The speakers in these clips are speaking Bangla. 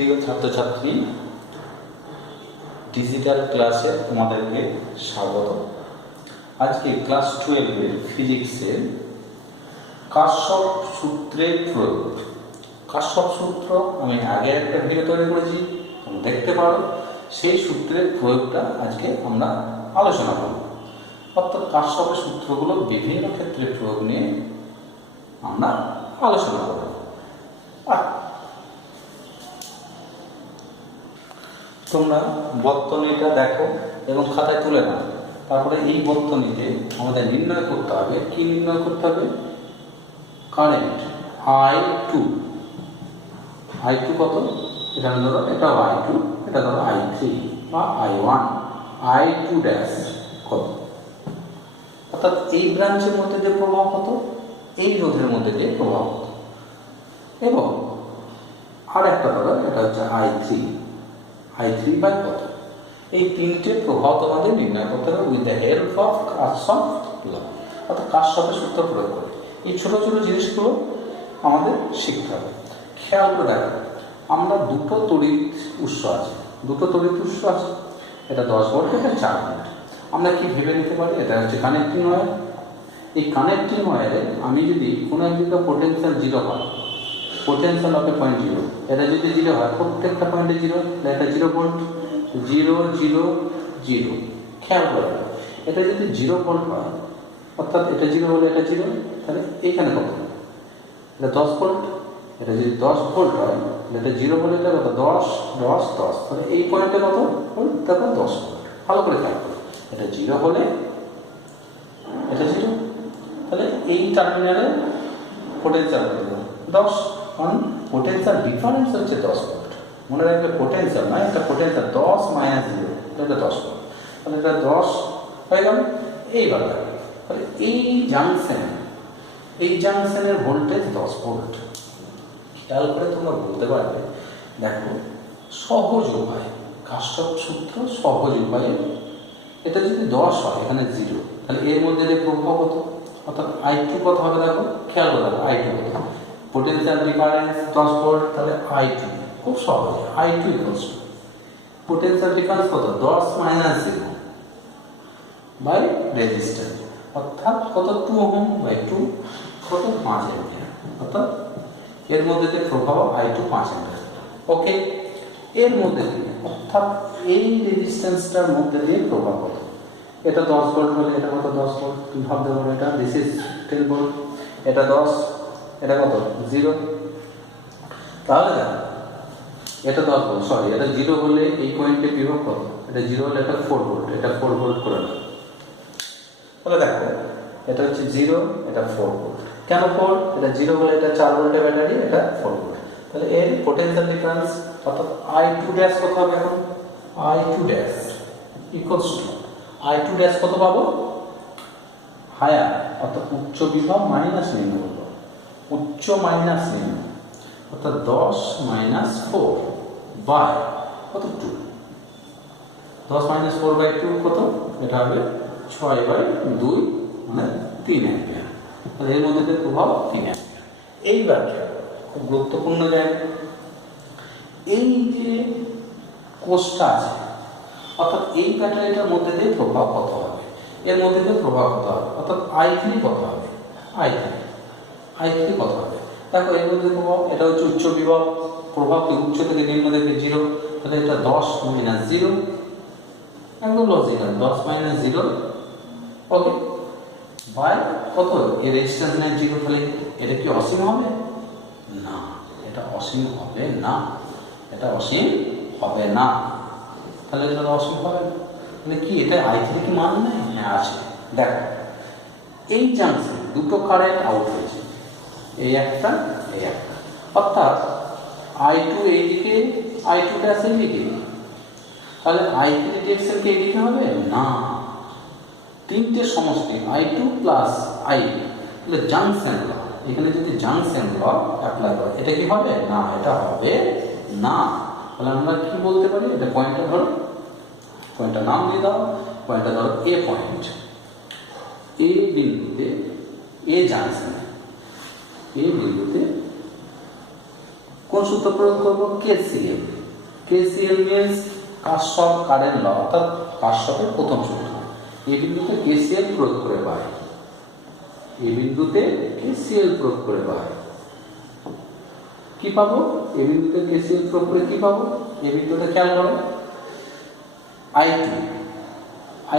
প্রিয় ছাত্রছাত্রী, ডিজিটাল ক্লাসে তোমাদেরকে স্বাগত। আজকে ক্লাস 12-এর ফিজিক্সের কাশ্যপ সূত্রের প্রয়োগ। কাশ্যপ সূত্র আমি আগে একটা ভিডিও তৈরি করেছি, তোমরা দেখতে পারো। সেই সূত্রের প্রয়োগটা আজকে আমরা আলোচনা করব। অর্থাৎ কাশ্যপের সূত্রগুলো বিভিন্ন ক্ষেত্রে প্রয়োগ নিয়ে আমরা আলোচনা করব। তোমরা বর্তনীটা দেখো এবং খাতায় তুলে নাও। তারপরে এই বর্তনীতে আমাদের নির্ণয় করতে হবে। কি নির্ণয় করতে হবে? কারেন্ট I2 কত? এটা ধরো, এটাও I2, এটা ধরো I3 বা I1, I2 ড্যাশ কত। অর্থাৎ এই ব্রাঞ্চের মধ্যে দিয়ে প্রবাহ কত, এই রোধের মধ্যে দিয়ে প্রবাহ কত, এবং আর একটা ধরো, এটা হচ্ছে I3 বাই কত। এই তিনটে প্রভাব তোমাদের নির্ণয় করতে হবে with the help of Kashyap law, অর্থাৎ কাশ্যপের সূত্র প্রয়োগ করে। এই ছোট ছোট জিনিসগুলো আমাদের শিখতে হবে। খেয়াল করে দেখো, আমরা দুটো তড়িৎ উৎস আছে, এটা 10 ভোল্ট, এটা 4 ভোল্ট। আমরা কি ভেবে নিতে পারি? এটা হচ্ছে কানেক্টিং ওয়্যার। এই কানেক্টিং ওয়্যারে আমি যদি কোনো একদিকে পোটেনশিয়াল 0 হয়, পোটেনশিয়াল অফ এ পয়েন্ট 0, এটা যদি 0 হয়, প্রত্যেকটা পয়েন্টে 0, এটা 0 ভোল্ট, 0 0 0। খেয়াল করে, এটা যদি 0 ভোল্ট হয়, অর্থাৎ এটা 0 হলে এটা 0, তাহলে এইখানে কত? এটা 10 ভোল্ট। এটা যদি 10 ভোল্ট হয়, এটা 0 হলে এটা কত? 10 10 10। তাহলে এই পয়েন্টে কত ভোল্ট? তারপর 10 ভোল্ট। ভালো করে খেয়াল করো, এটা 0 হলে এটা 0, তাহলে এই টার্মিনালে পোটেনশিয়াল 10, কারণ পোটেনশিয়াল ডিফারেন্স হচ্ছে 10 ভোল্ট। মনে রাখবে, পোটেনশিয়াল নয়, এটা পোটেনশিয়াল 10 মাইনাস 0, এটা 10 ভোল্ট। তাহলে এটা 10 হয়ে গেল। এইবার তাহলে এই জাংশনের ভোল্টেজ 10 ভোল্ট। খেয়াল করে তোমরা বলতে পারবে, দেখো সহজ উপায়, কাশ্যপ সূত্র সহজ উপায়ে, এটা যদি 10 হয়, এখানে 0, তাহলে এর মধ্যে যে প্রভাব কত, অর্থাৎ I2 কত হবে? দেখো, খেয়াল করে দেখো, I2 কত? পোটেনশিয়াল ডিফারেন্স 10 ভোল্ট, তাহলে I2 খুব সহজ। I2 equals to potential difference কত? 10 মাইনাস 0 বাই রেজিস্ট্যান্স, অর্থাৎ কত? 2 ওহম বাই 2, কত? 5 অ্যাম্পিয়ার। অর্থাৎ এর মধ্যে যে প্রভাব I2 5 অ্যাম্পিয়ার। ওকে, এর মধ্যে দিয়ে, অর্থাৎ এই রেজিস্ট্যান্সটার মধ্যে দিয়ে প্রভাব কত? এটা 10 ভোল্ট হলে এটা কত? 10 ভোল্ট। তুমি ভাবতে পারো, এটা দিস ইজ 10 ভোল্ট, এটা 10, এটা কত? 0। তাহলে দেখো, এটা 10 ভোল্ট, সরি, এটা 0 হলে এই পয়েন্টে বিভব কত? এটা 0 হলে এটা 4 ভোল্ট, এটা 4 ভোল্ট করে নাও। তাহলে দেখো, এটা হচ্ছে 0, এটা 4 ভোল্ট। কেন 4? এটা 0 হলে এটা 4 ভোল্টের ব্যাটারি, এটা 4 ভোল্ট। তাহলে এর পোটেনশিয়াল ডিফারেন্স, অর্থাৎ I2 ড্যাশ কত হবে? এখন I2 dash equals to I2 dash কত পাবো? হায়ার, অর্থাৎ উচ্চ বিভব মাইনাস নিম্ন বিভব, উচ্চ মাইনাস নিম্ন, অর্থাৎ 10 মাইনাস 4 বাই কত? 2। 10 মাইনাস 4 বাই 2 কত? এটা হবে 6 বাই 2, মানে 3 অ্যাম্পিয়ার। তাহলে এর মধ্যে প্রভাব 3 অ্যাম্পিয়ার। এইবার খুব গুরুত্বপূর্ণ জায়গা, এই যে কোষটা আছে, অর্থাৎ এই ব্যাটারিটার মধ্যে দিয়ে প্রভাব কত হবে? এর মধ্যে দিয়ে প্রভাব কত হবে? অর্থাৎ I3 কত হবে? I3 কত হবে? দেখো, এর মধ্যে প্রভাব, এটা হচ্ছে উচ্চ বিভব, প্রভাব কি উচ্চ থেকে নিম্ন থেকে 0, তাহলে এটা 10 মাইনাস 0, একদম লজিক্যাল, 10 মাইনাস 0, ওকে, বাই কত? এর রেজিস্ট্যান্স নাই 0, তাহলে এটা কি অসীম হবে? না, এটা অসীম হবে না, এটা অসীম হবে না। তাহলে এটা অসীম হবে না, তাহলে কি এটা I3 কি মান নেই? হ্যাঁ, আছে। দেখো, এই জাংশনে দুটো কারেন্ট আউট হয়েছে, এই একটা, এই একটা, অর্থাৎ I2 এইদিকে, I2 ড্যাশ এইদিকে, তাহলে I3 ডিরেকশন কি এইদিকে হবে? না, তিনটে সমষ্টি I2 প্লাস I, তাহলে জাংশন ল, এখানে যদি জাংশন ল অ্যাপ্লাই করে, এটা কি হবে? না, এটা হবে না। তাহলে আমরা কি বলতে পারি? এটা পয়েন্টটা ধরো, পয়েন্টটার নাম দিয়ে দাও, পয়েন্টটা ধরো A পয়েন্ট, A বিন্দুতে, A জাংশনে, A বিন্দুতে কোন কোন সূত্র প্রয়োগ করব? KCL. KCL means Kirchhoff current law, অর্থাৎ কারশফের প্রথম সূত্র। এই বিন্দুতে কেসিএল প্রয়োগ করে পাই, এই বিন্দুতে কেসিএল প্রয়োগ করে পাই কি পাবো? এই বিন্দুতে কেসিএল প্রয়োগ করে কি পাবো? এই বিন্দুতে খেয়াল করো,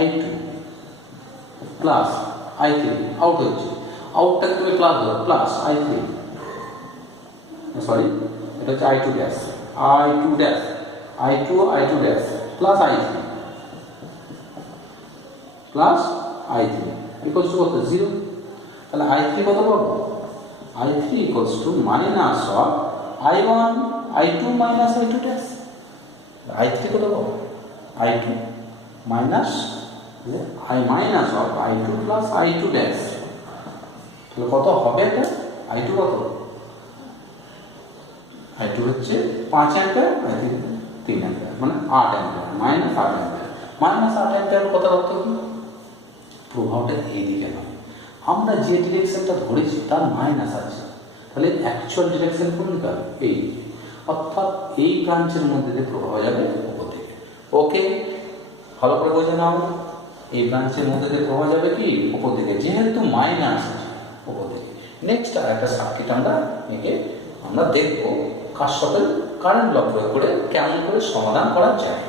I2 প্লাস I3 আউট হচ্ছে, আউটটাকে তুমি প্লাস ধরো, প্লাস I3, সরি এটা হচ্ছে I2 dash, I2 dash, I2 dash plus I3 plus I3 equals to কত? 0। তাহলে I3 কত পাবো? I3 equals to minus of I1 I2 minus I2 dash. I3 কত পাবো? I2 minus I minus of I2 plus I2 dash. তাহলে কত হবে এটা? I2 কত? I2 হচ্ছে 5 অ্যাম্পিয়ার, I3 3 অ্যাম্পিয়ার, মানে 8 ampere, minus 8 ampere. Minus 8 ampere কত অর্থ কি? প্রভাবটা এইদিকে নয়, আমরা যে ডিরেকশনটা ধরেছি তার মাইনাস আছে, তাহলে অ্যাকচুয়াল ডিরেকশন কোনটা? এই, অর্থাৎ এই ব্রাঞ্চের মধ্যে দিয়ে প্রভাব যাবে উপর দিকে। ওকে, ভালো করে বোঝে নাও, এই ব্রাঞ্চের মধ্যে দিয়ে প্রভাব যাবে কি? উপর দিকে, যেহেতু মাইনাস উপর দিকে। নেক্সট আর একটা সার্কিট আমরা দেখবো কারশফের কারেন্ট ল প্রয়োগ করে কেমন করে সমাধান করা যায়।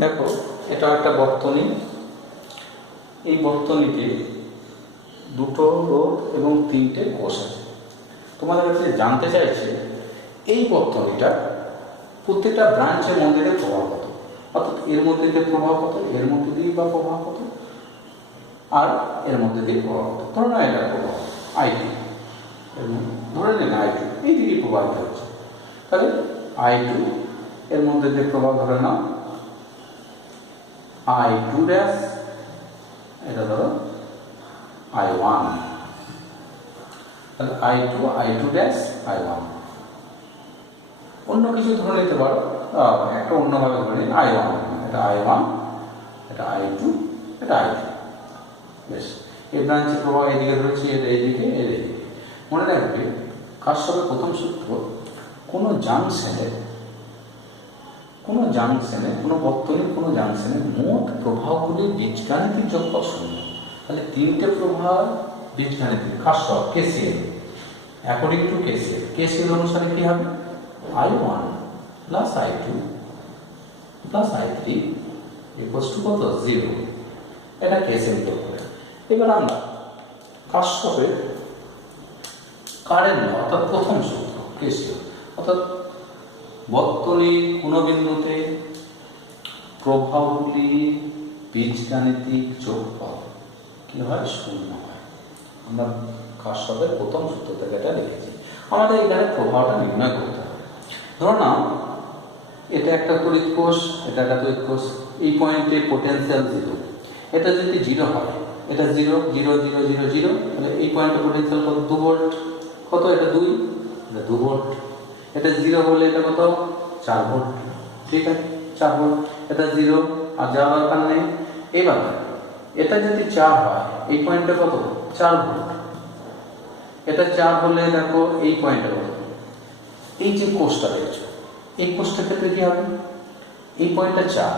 দেখো, এটা একটা বর্তনী, এই বর্তনীতে দুটো রোধ এবং 3টে কোষ আছে। তোমাদের কাছে জানতে চাইছে এই বর্তনীটা প্রত্যেকটা ব্রাঞ্চের মধ্যে দিয়ে প্রভাব কত, অর্থাৎ এর মধ্যে দিয়ে প্রভাব কত, এর মধ্যে দিয়ে বা প্রভাব কত, আর এর মধ্যে দিয়ে প্রভাব কত। ধরে না এটা প্রভাব I2, ধরে নেন I2 এই দিকে প্রভাবিত হচ্ছে, তাহলে I2 এর মধ্যে দিয়ে প্রভাব ধরে নাও I2 ড্যাশ, এটা ধরো I1, তাহলে I2 ড্যাশ I1। অন্য কিছু ধরে নিতে পারো, একটা অন্যভাবে ধরে নিন I1, এটা I1, এটা I2, এটা I2। বেশ, এই ব্রাঞ্চের প্রভাব এদিকে ধরেছি, এটা এইদিকে, এর এইদিকে। মনে রাখবে কারশফের প্রথম সূত্র, কোনো বর্তনীর কোনো জাংশনে মোট প্রবাহগুলির বীজগাণিতিক যোগফল 0। তাহলে 3টে প্রবাহ বীজগাণিতিক কারশফ কেসিএল, অ্যাকর্ডিং টু কেসিএল অনুসারে কি হবে? I1 plus I2 plus I3 equals to কত? 0। এটা কেসিএল যোগ করে। এবার আমরা কারশফের কারেন্ট ল, অর্থাৎ প্রথম সূত্র কেসিএল, অর্থাৎ বর্তনীর কোনো বিন্দুতে প্রবাহগুলি বীজগাণিতিক যোগফল কি হয়? 0 হয়। আমরা কারশফের প্রথম সূত্র থেকে এটা লিখেছি। আমাদের এখানে প্রবাহটা নির্ণয় করতে হবে। ধরো না এটা একটা তড়িৎ কোষ, এটা একটা তড়িৎ কোষ, এই পয়েন্টে পোটেনশিয়াল 0, এটা যদি 0 হয়, এটা 0 0 0 0 0, তাহলে এই পয়েন্টে পোটেনশিয়াল কত? 2 ভোল্ট। কত? এটা 2, এটা 2 ভোল্ট। এটা 0 হলে এটা কত? 4 ভোল্ট। ঠিক আছে, 4 ভোল্ট। এটা 0, আর যাওয়ার দরকার নেই। এবার এটা যদি 4 হয়, এই পয়েন্টে কত? 4 ভোল্ট। এটা 4 হলে দেখো এই পয়েন্টে কত? এই যে কোষটা দেখছো, এই কোষটার ক্ষেত্রে কি হবে? এই পয়েন্টটা 4,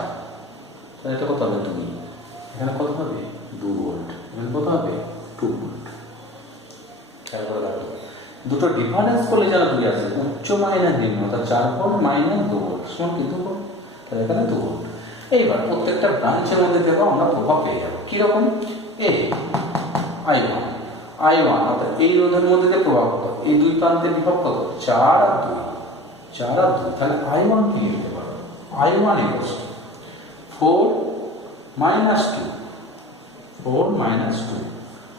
তাহলে এটা কত হবে? 2। এখানে কত হবে? 2 ভোল্ট। এখানে কত হবে? 2 ভোল্ট। খেয়াল করে দেখো, দুটো ডিফারেন্স করলে যারা 2 আসে, উচ্চ মাইনাস নিম্ন, অর্থাৎ 4 ভোল্ট মাইনাস 2 ভোল্ট সমান কি 2 ভোল্ট। তাহলে এখানে 2 ভোল্ট। এইবার প্রত্যেকটা ব্রাঞ্চের মধ্যে দেখো আমরা প্রভাব পেয়ে যাবো। কিরকম? I1 অর্থাৎ এই রোধের মধ্যে যে প্রভাব কত? এই দুই প্রান্তের বিভব কত? 4 আর 2, 4 আর 2। তাহলে I1 কি লিখতে পারো? I1 equals to 4 minus 2, 4 minus 2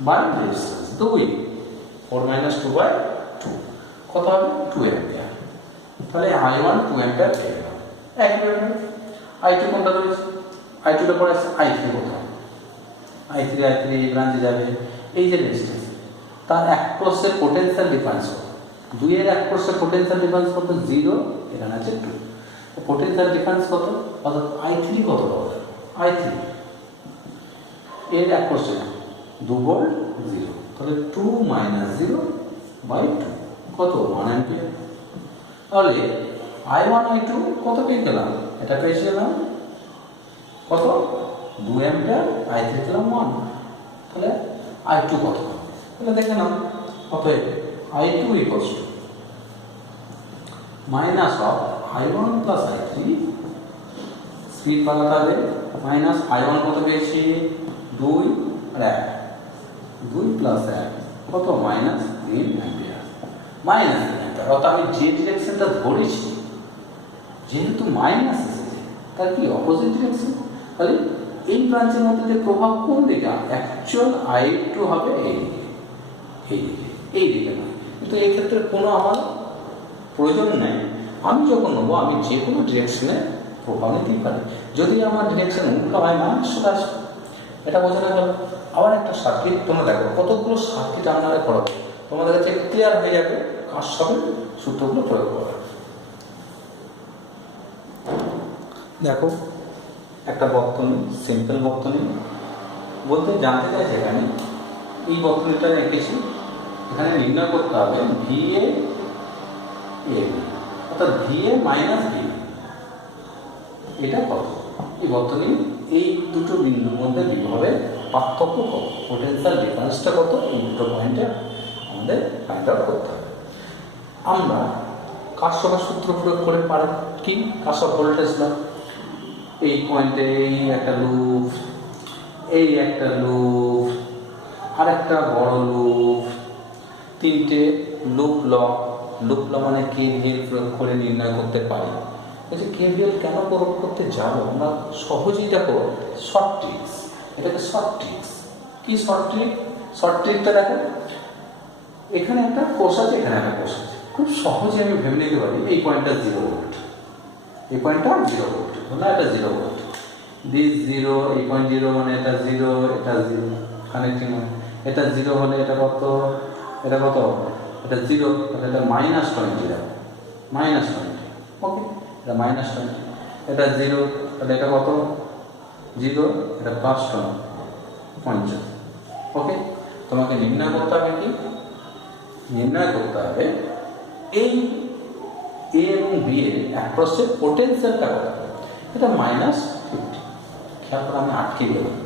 by resistance 2, 4 minus 2 by 2 কত হবে? 2 অ্যাম্পিয়ার। তাহলে I1 2 অ্যাম্পিয়ার পেয়ে গেলাম। একইভাবে I2 কোনটা রয়েছে? I2টার পরে আছে I3 কোথায়? I3 এই ব্রাঞ্চে যাবে, এই যে রেজিস্ট্যান্স, তার অ্যাক্রসের পোটেনশিয়াল ডিফারেন্স কত? 2 এর অ্যাক্রসের পোটেনশিয়াল ডিফারেন্স কত? 0, এখানে আছে 2। পোটেনশিয়াল ডিফারেন্স কত? অর্থাৎ I3 কত পাওয়া যাবে? I3 এর অ্যাক্রসে 2 ভোল্ট 0, তো তাহলে 2 মাইনাস 0 বাই 2 কত 1 অ্যাম্পিয়ার। তাহলে I1 I2 কত পেয়ে গেলাম, এটা পেয়েছিলাম কত 2 অ্যাম্পিয়ার, I3 পেলাম 1। তাহলে I2 কত, তাহলে দেখে নাও অতএব I2 equals to minus of I1 plus I3, speed বাড়াতে হবে, মাইনাস I1 কত পেয়েছি 2 আর 1, 2 প্লাস 1 কত মাইনাস 3 অ্যাম্পিয়ার, মাইনাস 3 অ্যাম্পিয়ার। অর্থাৎ আমি যে ডিরেকশনটা ধরেছি যেহেতু মাইনাস এসেছে তার কি অপোজিট ডিরেকশন, তাহলে এই ব্রাঞ্চের মধ্যে যে প্রভাব কোন দিকে, অ্যাকচুয়াল I2 হবে এই দিকে নয়। কিন্তু এই ক্ষেত্রে কোনো আমার প্রয়োজন নেই, আমি যখন নেবো আমি যে কোনো ডিরেকশনে প্রভাব নিতেই পারি। যদি আমার ডিরেকশন উল্টো হয় মাইনাস চলে আসে, এটা বোঝা গেল। আবার একটা সার্কিট তোমরা দেখো, কতগুলো সার্কিট আপনারা করো, তোমাদের কাছে ক্লিয়ার হয়ে যাবে কারশফের সূত্রগুলো প্রয়োগ করা। দেখো একটা বর্তনী, সিম্পল বর্তনী বলতে জানতে চাইছে এখানে এই বর্তনীটা রেখেছি, এখানে নির্ণয় করতে হবে VA AB, অর্থাৎ VA মাইনাস B এটা কত। এই বর্তনী এই দুটো বিন্দুর মধ্যে বিভবের পার্থক্য কত, পোটেনশিয়াল ডিফারেন্সটা কত, এই দুটো পয়েন্টে আমাদের ফাইন্ড আউট করতে হবে। আমরা কারশফের সূত্র প্রয়োগ করে পারি কি, কারশফ ভোল্টেজ ল, এই পয়েন্টে এই একটা লুপ, এই একটা লুপ, আর একটা বড় লুপ, তিনটে লুপ ল মানে KVL প্রয়োগ করে নির্ণয় করতে পারি। এই যে KVL কেন প্রয়োগ করতে যাবো, আমরা সহজেই দেখো শর্ট ট্রিক্স, এটাকে শর্ট ট্রিক্স। কি শর্ট ট্রিক? শর্ট ট্রিকটা দেখো, এখানে একটা কোষ আছে, এখানে একটা কোষ আছে, খুব সহজে আমি ভেবে নিতে পারি এই পয়েন্টটা 0 ভোল্ট, এই পয়েন্টটা 0 ভোল্ট, না এটা 0 ভোল্ট, দিস 0, এই পয়েন্ট 0 মানে এটা 0, এটা 0 কানেক্টিং হয়, এটা 0 হলে এটা কত, এটা কত, এটা 0, তাহলে এটা -20 যাবে, -20, ওকে, এটা -20, এটা 0, তাহলে এটা কত 0, এটা +50, ওকে। তোমাকে নির্ণয় করতে হবে কি, নির্ণয় করতে হবে এই A এবং B এর অ্যাক্রসের পোটেনশিয়ালটা কত, এটা -50। খেয়াল করে আমি আটকে গেলাম,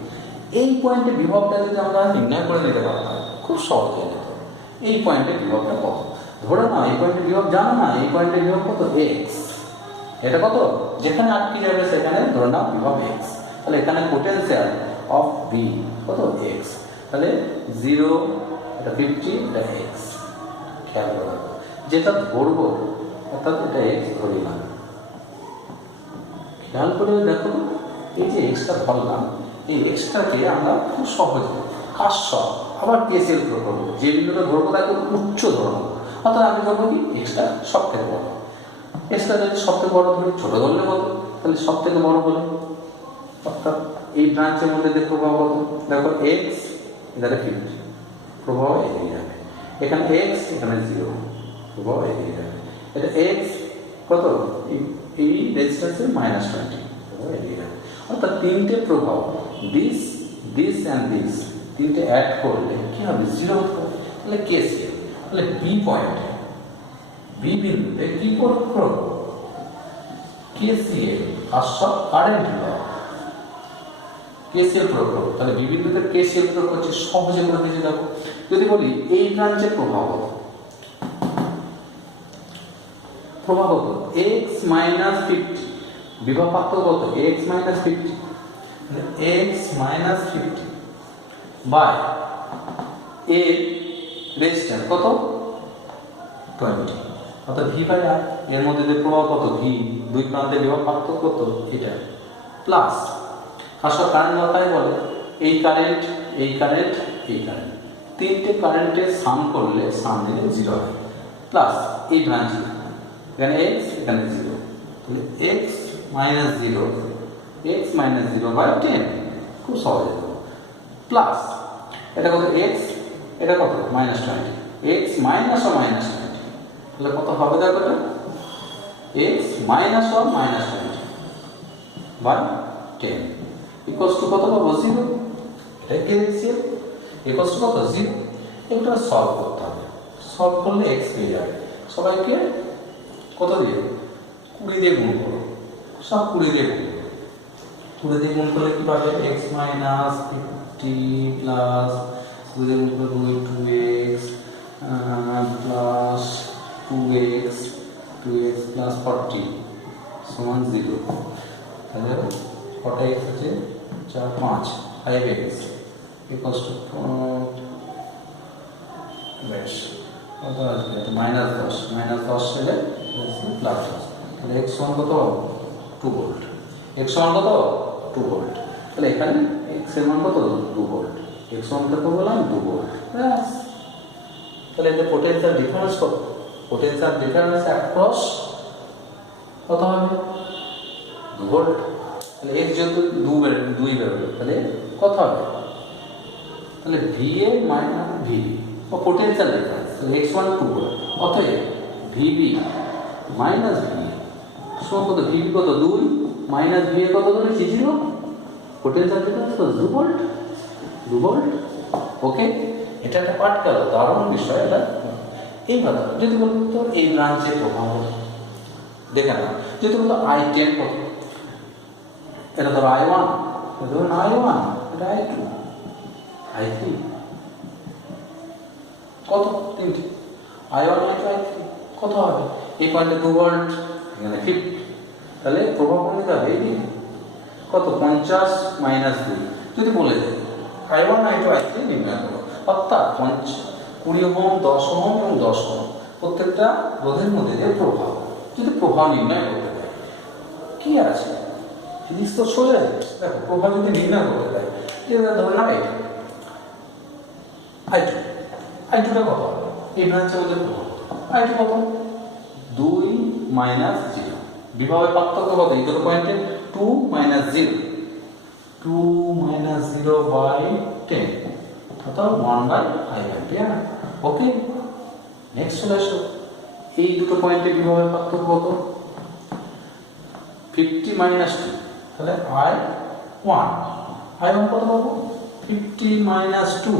এই পয়েন্টে বিভবটা যদি আমরা নির্ণয় করে নিতে পারতাম খুব সহজ হয়ে যেত। এই পয়েন্টে বিভবটা কত, ধরে না এই পয়েন্টে বিভব জানো না, এই পয়েন্টে বিভব কত x, এটা কত, যেখানে আটকে যাবে সেখানে ধরে নাও বিভব x, তাহলে এখানে পোটেনশিয়াল অফ B কত x, তাহলে 0, এটা 50, এটা x। খেয়াল করে যেটা ধরবো অর্থাৎ এটা x ধরিলাম, খেয়াল করে দেখো এই যে এক্সটা ধরলাম, এই এক্সটাকে আমরা খুব সহজে কারশফ আবার KCL প্রয়োগ করবো, যে বিন্দুটা ধরবো তাকে উচ্চ ধরবো, অর্থাৎ আমি ধরবো কি এক্সটা সব থেকে বড়, এক্সটা যদি সব থেকে বড় ধরি, ছোট ধরলে কত, তাহলে সব থেকে বড় বলে, অর্থাৎ এই ব্রাঞ্চের মধ্যে যে প্রভাব কত, দেখো এক্স এখানে 50, প্রভাব এগিয়ে যাবে, এখানে এক্স এখানে 0, প্রভাব এগিয়ে যাবে, এটা এক্স কত এই রেজিস্ট্যান্সের -20, প্রভাব এগিয়ে যাবে। অর্থাৎ তিনটে প্রভাব দিস দিস অ্যান্ড দিস তিনটে অ্যাড করলে কি হবে 0 হতে হবে, তাহলে KCL, তাহলে বি পয়েন্টে বি বিন্দুতে কি প্রয়োগ করব, KCL Kirchhoff current law, KCL প্রয়োগ করব, তাহলে বি বিন্দুতে KCL প্রয়োগ করছি, সহজে করে দিতে যাবো। যদি বলি এই ব্রাঞ্চের প্রভাব কত, প্রভাব কত x -50, বিভব পার্থক্য কত x -50, x -50 by a resistance কত 20, অর্থাৎ v বাই r, এর মধ্যে যে প্রভাব কত v, দুই প্রান্তে বিভব পার্থক্য কত এটা, প্লাস কারশফ কারেন্ট লটাই বলে এই কারেন্ট এই কারেন্ট এই কারেন্ট, তিনটে কারেন্টের সাম করলে সাম দিলে 0 হয়, প্লাস এই ব্রাঞ্চ এখানে x এখানে 0, তাহলে x -0, x -0 বাই 10, খুব সহজে, প্লাস এটা কত x, এটা কত -20, x মাইনাস ও -20, তাহলে কত হবে দেখো, এটা x মাইনাস ও -20 বাই 10 ইকুয়ালস টু কত পাবো 0, এটা কি দেখছি ইকুয়ালস টু কত 0, এটা সলভ করতে হবে। সলভ করলে এক্স পেয়ে যাবে। সবাইকে কত দিয়ে 20 দিয়ে গুণ করো, সব 20 দিয়ে গুণ করো। 20 দিয়ে গুণ করলে কি পাবে? এক্স মাইনাস 50 প্লাস 20 দিয়ে গুণ করলে 2x প্লাস 2x প্লাস 40 সমান 0। তাহলে কটা এক্স আছে? 4 5 5x ইকুয়ালস টু বেশ কত আসবে? -10 -10 হলে প্লাস 10। তাহলে x সমান কত? 2 ভোল্ট। x সমান কত? 2 ভোল্ট। তাহলে এখানে x এর মান কত? 2 ভোল্ট। x সমান কত বললাম? 2 ভোল্ট। ব্যাস। তাহলে এতে পোটেনশিয়াল ডিফারেন্স কত? পোটেনশিয়াল ডিফারেন্স অ্যাক্রস কত হবে? 2 ভোল্ট। তাহলে x যেহেতু 2 বেরোলো, তাহলে কত হবে? তাহলে VA মাইনাস VB বা পোটেনশিয়াল ডিফারেন্স। তাহলে x1 2 ভোল্ট, অতএব VB মাইনাস VA সমান কত? VB কত? 2 মাইনাস VA কত ধরেছি? 0। পোটেনশিয়াল ডিফারেন্স কত? 2 ভোল্ট। 2 ভোল্ট। ওকে, এটা একটা পার্ট গেল, দারুণ বিষয় এটা। এইভাবে যদি বলতো এই ব্রাঞ্চের প্রভাব দেখে না, যদি বলতো I10 কত? এটা ধরো I1, এটা ধরুন I1, এটা I2, I3 কত? তিনটে I1 I2 I3 কত হবে? এই পয়েন্টে 2 ভোল্ট, এখানে 50। তাহলে প্রভাব কমে যাবে এই দিকে কত? 50 মাইনাস 2। যদি বলে দেয় I1 I2 I3 নির্ণয় করো, অর্থাৎ 20 ওহম 10 ওহম এবং 10 ওহম প্রত্যেকটা রোধের মধ্যে যে প্রভাব, যদি প্রভাব নির্ণয় করতে দেয়, কি আছে জিনিস তো সোজা। দেখো প্রভাব যদি নির্ণয় করতে দেয়, যেটা ধরে নাও এটা I2টা কত হবে? এই ব্রাঞ্চের মধ্যে প্রভাব I2 কত? 2 মাইনাস 0। বিভবের পার্থক্য কত? এই দুটো পয়েন্টে 2 মাইনাস 0, 2 মাইনাস 0 বাই 10 অর্থাৎ 1/5 অ্যাম্পিয়ার। ওকে, নেক্সট চলে আসো। এই দুটো পয়েন্টে বিভবের পার্থক্য কত? 50 মাইনাস 2, তাহলে I1 কত পাবো? 50 minus 2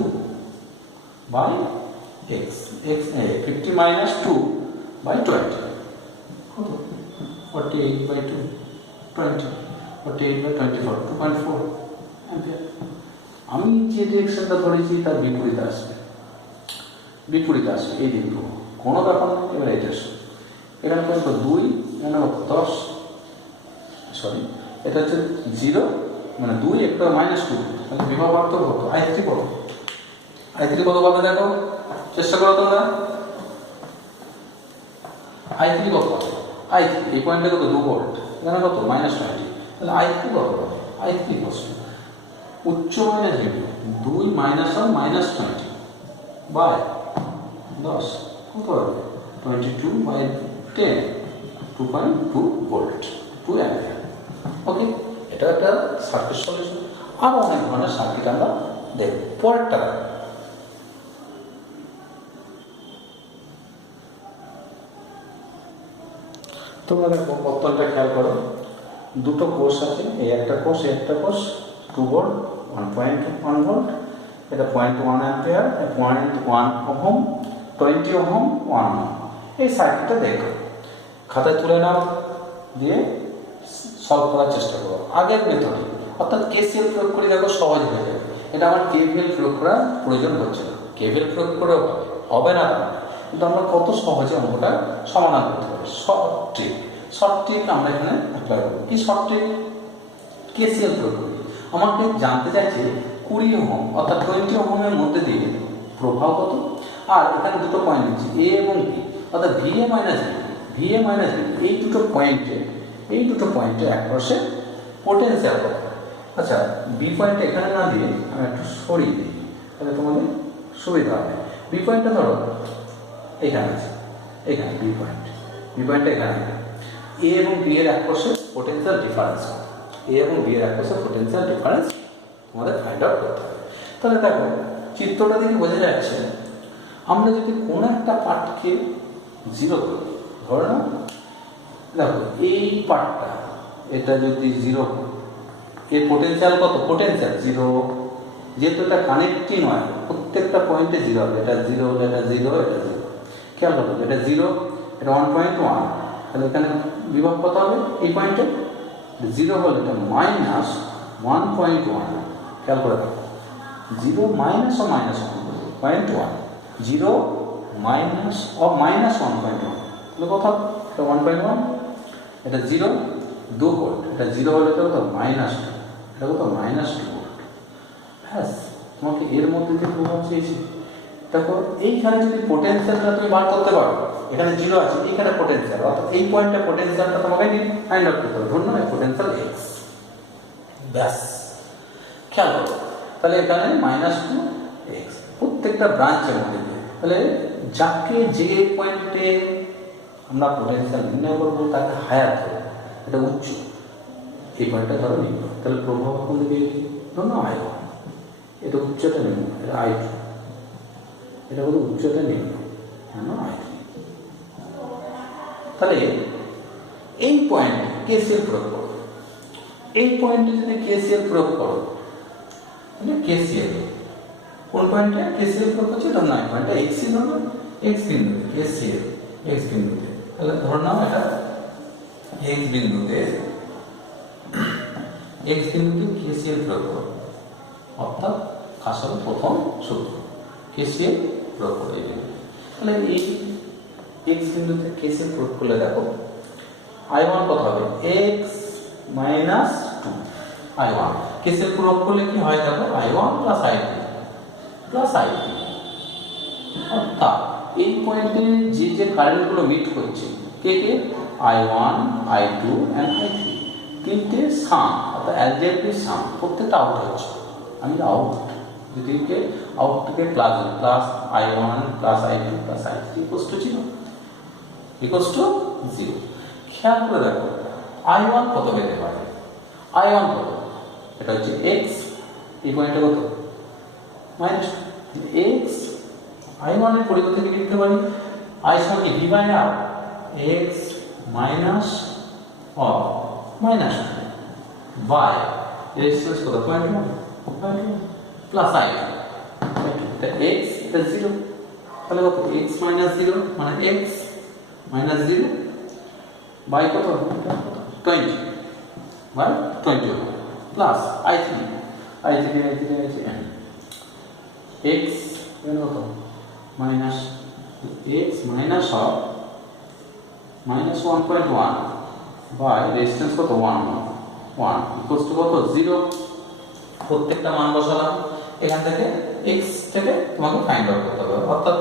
by x 50 minus 2 by 20 কত? 48 বাই 2 20, 48 বাই 24 2.4 অ্যাম্পিয়ার। আমি যে ডিরেকশনটা ধরেছি তার বিপরীত আসবে, এই দিকে কোনো ব্যাপার নেই। এবার এটা এখানে কত? 2 এখানে 10, সরি এটা হচ্ছে 0 মানে 2 একটা মাইনাস 2, তাহলে বিভব পার্থক্য কত? I3 কত? I3 কত পাবে? দেখো চেষ্টা করো তোমরা। I3 কত পাবে? I3 এই পয়েন্টে কত? 2 ভোল্ট, এখানে কত? -20। তাহলে I3 কত পাবে? I3 কত? উচ্চ মাইনাস নিম্ন 2 মাইনাস 1 মাইনাস 20 বাই 10 কত হবে? 22 বাই 10 2.2 ভোল্ট 2 অ্যাম্পিয়ার। ওকে, এটা একটা সার্কিট সলিউশন। আরও অনেক ধরনের সার্কিট আমরা দেখব পরেরটা। তোমরা দেখো বর্তনটা খেয়াল করো, দুটো কোষ আছে, এই একটা কোষ, 2 ভোল্ট 1.1 ভোল্ট, এটা 0.1 অ্যাম্পিয়ার, 0.1 ওহম, 20 ওহম, 1 ওহম। এই সার্কিটটা দেখো, খাতায় তুলে নাও, দিয়ে সলভ করার চেষ্টা করো আগের মেথডে, অর্থাৎ KCL প্রয়োগ করে দেখো সহজ হয়ে যাবে। এটা আমার KVL প্রয়োগ করার প্রয়োজন হচ্ছে না, KVL প্রয়োগ করেও হবে না, কিন্তু আমরা কত সহজে অঙ্কটা সমাধান করতে পারি। শর্ট ট্রিক আমরা এখানে অ্যাপ্লাই করব। কি শর্ট ট্রিক? KCL প্রয়োগ করি। আমাকে জানতে চাইছে 20 ওহম অর্থাৎ 20 ওহমের মধ্যে দিয়ে প্রভাব কত, আর এখানে দুটো পয়েন্ট দিচ্ছি A এবং B, অর্থাৎ VA মাইনাস B, এই দুটো পয়েন্টে একপাশে পোটেনশিয়াল কত। আচ্ছা, বি পয়েন্ট এখানে না দিয়ে আমি একটু সরিয়ে দিই, তাহলে তোমাদের সুবিধা হবে। বি পয়েন্টটা ধরো এখানে আছে, এখানে বি পয়েন্টটা এখানে। এ এবং বি এর একপাশে পোটেনশিয়াল ডিফারেন্স, তোমাদের ফাইন্ড আউট করতে হবে। তাহলে দেখো চিত্রটা দেখে বোঝা যাচ্ছে, আমরা যদি কোনো একটা পার্টকে 0 করি, ধরো না, দেখো এই পার্টটা, এটা যদি 0, এর পোটেনশিয়াল কত? পোটেনশিয়াল 0, যেহেতু এটা কানেক্টই নয়, প্রত্যেকটা পয়েন্টে জিরো হবে, এটা জিরো হলে এটা জিরো, এটা জিরো। খেয়াল করো, এটা জিরো, এটা 1.1, তাহলে এখানে বিভব কত হবে এই পয়েন্টে? জিরো হলে এটা মাইনাস 1.1। খেয়াল করে দেখো, জিরো মাইনাস ও মাইনাস 1.1, জিরো মাইনাস ও মাইনাস 1.1, তাহলে কত হবে? এটা 1.1, এটা জিরো 2 ভোল্ট, এটা জিরো হলে এটা কত? মাইনাস 2, এটা কত? Minus 2 volt. হ্যাঁ, তোমাকে এর মধ্যে যে প্রভাব চেয়েছি। দেখো এইখানে যদি পোটেনশিয়ালটা তুমি বার করতে পারো, এখানে জিরো আছে, এইখানে পোটেনশিয়াল, অর্থাৎ এই পয়েন্টে পোটেনশিয়ালটা তোমাকে ফাইন্ড আউট করতে হবে। ধরুন না পোটেনশিয়াল এক্স, ব্যাস। খেয়াল করো, তাহলে এখানে -2x প্রত্যেকটা ব্রাঞ্চের মধ্যে দিয়ে, তাহলে যাকে যে পয়েন্টে আমরা পোটেনশিয়াল নির্ণয় করবো তাকে হায়ার করবো, এটা উচ্চ, এই পয়েন্টটা ধরো নিম্ন, তাহলে প্রভাব কোন দিকে? ধরুন না I1, এটা উচ্চটা নিম্ন, এটা I2, এটা হলো উচ্চতা নিম্ন, I3। তাহলে এই পয়েন্টে কেসিএল প্রয়োগ করো, এই পয়েন্টে যদি কেসিএল প্রয়োগ করো, তাহলে কেসিএল কোন পয়েন্টে কেসিএল প্রয়োগ করছে? ধর না পয়েন্টটা এক্স ধরো, এক্স বিন্দুতে কেসিএল, এক্স বিন্দুতে, তাহলে ধর নাও এটা এক্স বিন্দুতে, এক্স বিন্দুতে কেসিএল প্রয়োগ করো, অর্থাৎ আসলে প্রথম সূত্র কেসিএল প্রয়োগ করে। তাহলে এই এক্স বিন্দুতে কেসিএল প্রয়োগ করলে দেখো I1 কত হবে? x minus 2 I1। কেসিএল প্রয়োগ করলে কি হয়? দেখো I1 plus I2 plus I3, অর্থাৎ এই পয়েন্টে যে যে কারেন্টগুলো মিট করছে, কে কে? I1, I2 অ্যান্ড I3, তিনটে সাম, অর্থাৎ অ্যালজেব্রিক সাম, প্রত্যেকটা আউট হচ্ছে। আমি আউট দুদিকে আউট থেকে plus I1 plus I2 plus I3 equals to 0, equals to 0। খেয়াল করে দেখো I1 কত পেতে পারে? I1 কত? এটা হচ্ছে x, এই পয়েন্টে কত? Minus x। I1 এর পরিবর্তে কি লিখতে পারি? I সমান v by r, x minus of minus by resistance কত? 0.1 প্লাস I, এটা x, এটা 0, তাহলে কত? x মাইনাস 0 মানে x মাইনাস 0 বাই কত? 20 বাই 21 প্লাস I3, x কত? Minus x minus of minus 1.1 by resistance কত? 1 ইকুয়ালস টু কত? 0। প্রত্যেকটা মান বসালাম, এখান থেকে x থেকে তোমাকে ফাইন্ড আউট করতে হবে, অর্থাৎ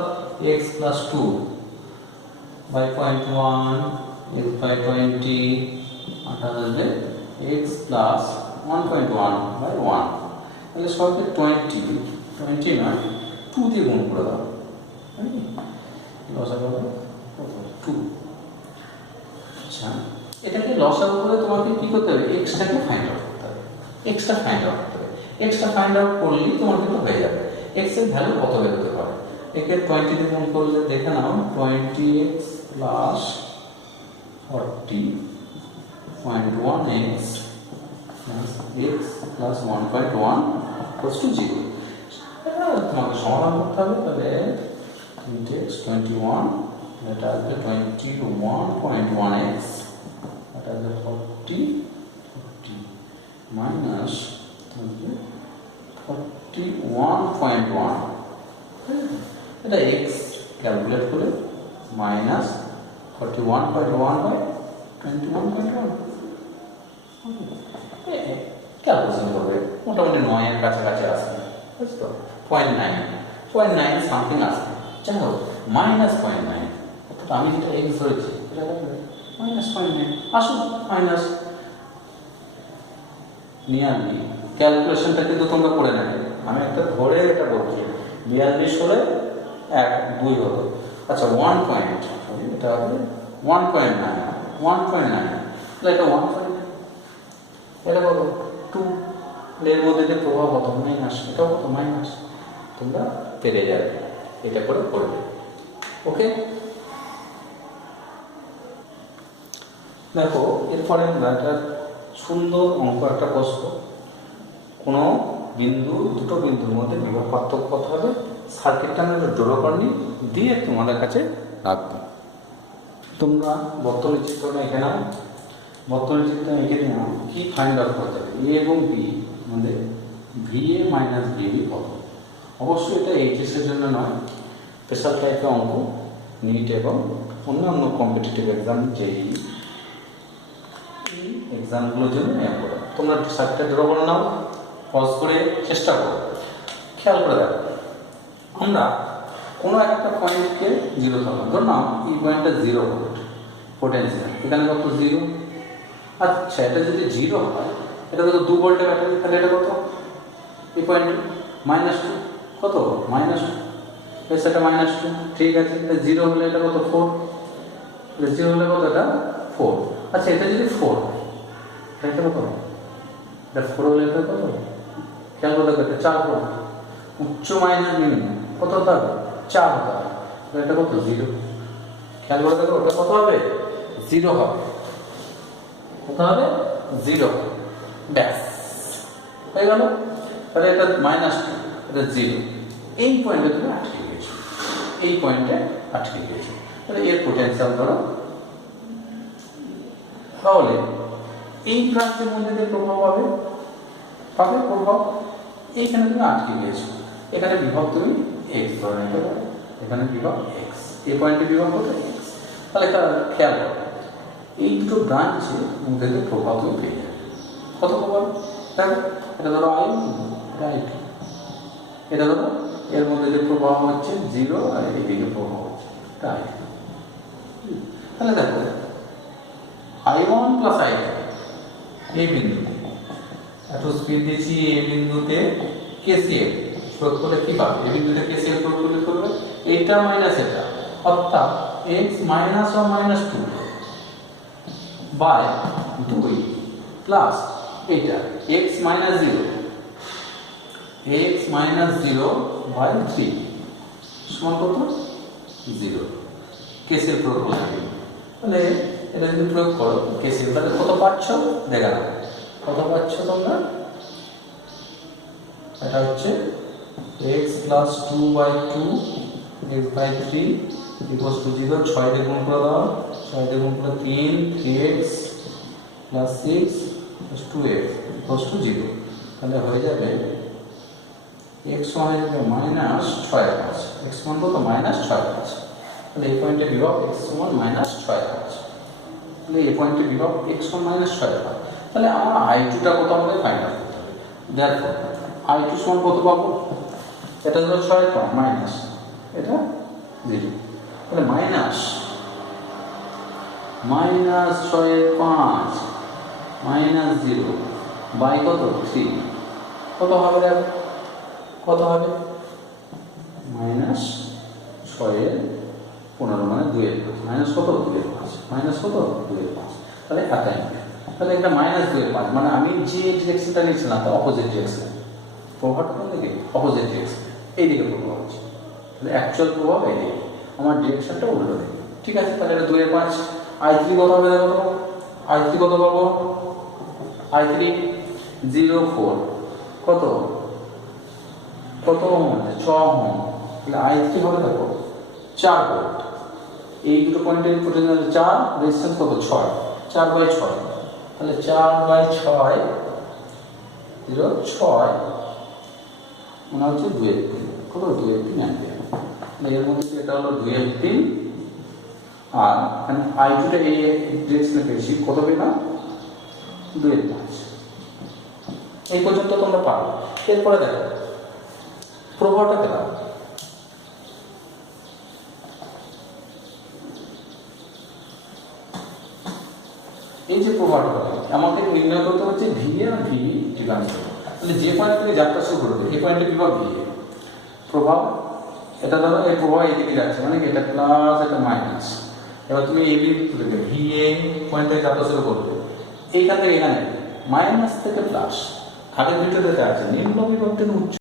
x plus 2 by 0.1, x by 20, অর্থাৎ আসবে x প্লাস 1.1 বাই 1, তাহলে সবকে 20 নয় 2 দিয়ে গুণ করে দাও, লসাগু হবে 2। আচ্ছা, এটাকে লসাগু করে তোমাকে কি করতে হবে? এক্সটাকে ফাইন্ড আউট করতে হবে, এক্সটা ফাইন্ড আউট করতে হবে। এক্সটা ফাইন্ড আউট করলেই তোমার কিন্তু হয়ে যাবে এক্স এর ভ্যালু কত বেরোতে পারে। একে 20 দিয়ে গুণ করলে দেখে নাও, 20x plus 40.1x plus x plus 1.1 equals to 0। তোমাকে সমাধান করতে হবে, তাহলে x 21, এটা আসবে 21.1x, এটা আসবে 40 মাইনাস 41.1, এটা x ক্যালকুলেট করে মাইনাস 41.1 বাই 21.1 ক্যালকুলেশন করবে, মোটামুটি 9 এর কাছাকাছি আসবে, বুঝতো? 0.9 সামথিং আসবে, যাই হোক মাইনাস 0.9, অর্থাৎ আমি যেটা x ধরেছি এটা মাইনাস 0.9 আসুন, মাইনাস নিয়ে আনবি। ক্যালকুলেশনটা কিন্তু তোমরা করে নেবে, আমি একটা ধরে এটা বলছি, 42 হলে 1 2 হলো। আচ্ছা 1 পয়েন্ট, এটা হবে 1.9, তাহলে এটা 1.9, এটা কত? 2, এর মধ্যে যে প্রভাব কত? মাইনাস, এটাও কত? মাইনাস। তোমরা পেরে যাবে, এটা করে করবে, ওকে? দেখো এরপরে আমরা একটা সুন্দর অঙ্ক একটা বসবো, কোনো বিন্দু, দুটো বিন্দুর মধ্যে বিভব পার্থক্য কত হবে সার্কিটটা আমি ড্র করে নিই, দিয়ে তোমাদের কাছে রাখবো। তোমরা বর্তনী চিত্রটা এঁকে নাও, বর্তনী চিত্র এঁকে নাও। কি ফাইন্ড আউট করতে হবে? এ এবং বি আমাদের ভিএ মাইনাস ভিবি কত? অবশ্যই এটা এইচএসের জন্য নয়, স্পেশাল টাইপের অঙ্ক, নিট এবং অন্যান্য কম্পিটিটিভ এক্সাম, যেই এক্সামগুলোর জন্য অ্যাপ করো। তোমরা সার্কিটটা ড্র করে নাও, পজ করে চেষ্টা করো। খেয়াল করে দেখো, আমরা কোনো একটা পয়েন্টকে জিরো ধরলাম, ধর না এই পয়েন্টটা 0 ভোল্ট পোটেন্সিয়াল, এখানে কত 0। আচ্ছা, এটা যদি 0 হয়, এটা কত 2 ভোল্টের ব্যাটারি, তাহলে এটা কত? এই পয়েন্ট -2, কত -2, এটা -2, ঠিক আছে। এটা 0 হলে এটা কত 4, এটা 0 হলে কত? এটা 4। আচ্ছা, এটা যদি 4, এটা কত? এটা 4 হলে এটা কত? খেয়াল করে দেখো, এটা 4 ভোল্ট, উচ্চ মাইনাস নিম্ন কত হতে হবে? 4 হতে হবে। এটা কত? 0। খেয়াল করে দেখো, ওটা কত হবে? 0 হবে। কত হবে? 0 হবে। ব্যাস হয়ে গেল। তাহলে এটা -2, এটা 0। এই পয়েন্টে তুমি আটকে গিয়েছো, এই পয়েন্টে আটকে গিয়েছো। তাহলে এর পোটেনশিয়াল ধরো, তাহলে এই প্রান্তের মধ্যে দিয়ে প্রভাব পাবে প্রভাব। এইখানে তুমি আটকে গিয়েছো, এখানে বিভব তুমি x ধরে নিতে পারো, এখানে বিভব x, এই পয়েন্টে বিভব কত? x। তাহলে খেয়াল করো, এই দুটো ব্রাঞ্চের মধ্যে দিয়ে প্রভাব তুমি পেয়ে যাবে। কত প্রভাব? দেখো, এটা ধরো i, এটা i2, এটা ধরো এর মধ্যে যে প্রভাব হচ্ছে 0, আর এদিকে প্রভাব হচ্ছে এটা i2। তাহলে দেখো i1 প্লাস i2 এই বিন্দুতে এত স্পিড দিচ্ছি, এই বিন্দুতে কেসিএল প্রয়োগ করলে কি পাবে? এই বিন্দুতে কেসিএল প্রয়োগ করলে এটা মাইনাস এটা, অর্থাৎ x মাইনাস ও -2 বাই 2 প্লাস এইটা x minus 0, x minus 0 by 3 সমান কত? 0। কেসিএল প্রয়োগ করলে, তাহলে এটা যদি প্রয়োগ করো কেসিএল, তাহলে কত পাচ্ছ? দেখা যাবে কত পাচ্ছ তোমরা। এটা হচ্ছে x plus 2/2 x by 3 equals to 0। 6 দিয়ে গুণ করে দাও, 6 দিয়ে গুণ করে 3, 3x plus 6 plus 2x equals to 0। তাহলে হয়ে যাবে x সমান হয়ে যাবে -6/5, x সমান কত? -6/5। তাহলে এই পয়েন্টে বিভব x সমান -6/5। তাহলে এই পয়েন্টে বিভব x সমান -6/5। তাহলে আমার i2টা কত আমাদের ফাইন্ড আউট করতে হবে। দেখো i2 সমান কত পাবো? এটা হলো 6 মাইনাস এটা 0, তাহলে -6/5 -0 বাই কত? 3 কত হবে? দেখো কত হবে? -6/15 মানে 2/5 মাইনাস কত? 2/5 মাইনাস কত? 2/5। তাহলে এত অ্যাম্পিয়ার। তাহলে এটা -2/5 মানে আমি যে ডিরেকশনটা নিয়েছিলাম তার অপোজিট ডিরেকশন, প্রভাবটা দিকে অপোজিট ডিরেকশন, এইদিকে প্রভাব হচ্ছে। তাহলে অ্যাকচুয়াল প্রভাব এইদিকে, আমার ডিরেকশনটা উল্টো দিকে। ঠিক আছে, তাহলে এটা 2/5। i3 কত হবে? দেখো i3 কত পাবো? i3 0.4 কত 6 ওহম। তাহলে i3 হবে দেখো 4 ভোল্ট। এই দুটো পয়েন্টের পোটেনশিয়াল 4, রেজিস্ট্যান্স কত? 6, 4/6। তাহলে 4/6 0.6 মনে হচ্ছে 2/3, কত? 2/3 অ্যাম্পিয়ার। এর মধ্যে এটা হলো 2/3, আর এখানে i2টা এই ডিরেকশনে পেয়েছি, কত পেলাম? 2/5। এই পর্যন্ত তোমরা পারো। এরপরে দেখো প্রভাবটা পেলাম, এই যে প্রভাবটা আমাকে নির্ণয় করতে হচ্ছে ভিএ আর ভিবি ডিফারেন্স। তাহলে যে পয়েন্ট থেকে যাত্রা শুরু করবে এই পয়েন্টে বিভব ভিএ, প্রভাব এটা ধরো এই প্রভাব এইদিকে যাচ্ছে, মানে এটা প্লাস এটা মাইনাস। এবার তুমি এই বিন্দু থেকে ভিএ পয়েন্টে যাত্রা শুরু করবে, এইখান থেকে এখানে মাইনাস থেকে প্লাস, আগের ভিডিওতে আছে নিম্ন বিভব থেকে উচ্চ